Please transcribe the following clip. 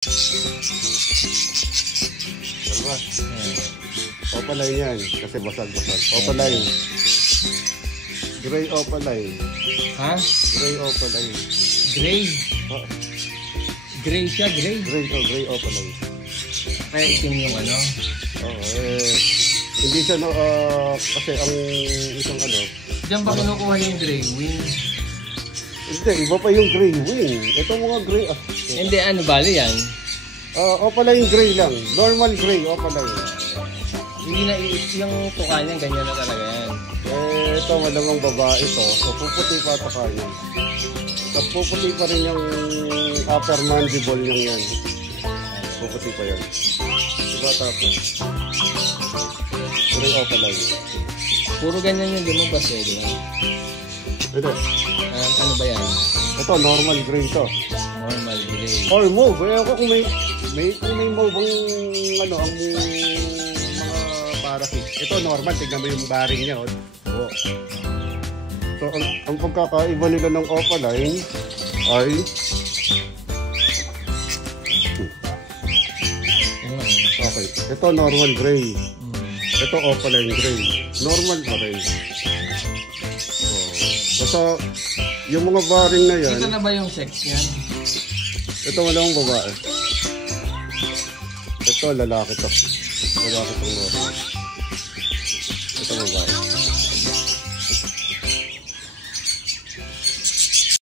Diba? Opaline yan. Kasi basag-basag. Opaline. Gray opaline. Ha? Gray opaline. Gray? Oh. Gray siya, gray? Gray opaline. Kaya itim yung ano? Oo, hindi siya, kasi ang isang ano. Diyan ba kinukuha yung gray wing? Hindi, iba pa yung gray wing. Ito mga gray. Hindi, ano bali yan? Opaline gray lang. Normal gray, opaline. Hindi na, yung tuka niya, ganyan na talaga yan. Ito, malamang babae ito. So, puputi pa ito kanya. Tapos puputi pa rin yung upper mandible niyang yan. Puputi pa yan. Diba tapos? Gray opaline. Puro ganyan yung lumabas eh, di ba? Ito. Ano ba yan? Ito, normal gray ito. Normal gray. Or mauve. Ako kung may mauve ang ang mga parakeet. Ito normal, tignan mo yung baring niya. Oh. So, ang pagkakaiba nila ng opaline ay okay. Ito normal gray. Ito opaline gray. Normal pa rin. So, yung mga baring na yan. Ito na ba yung sex niyan? Ito walang babae. Ito lalaki to. Lalaki tong normal. Ito babae.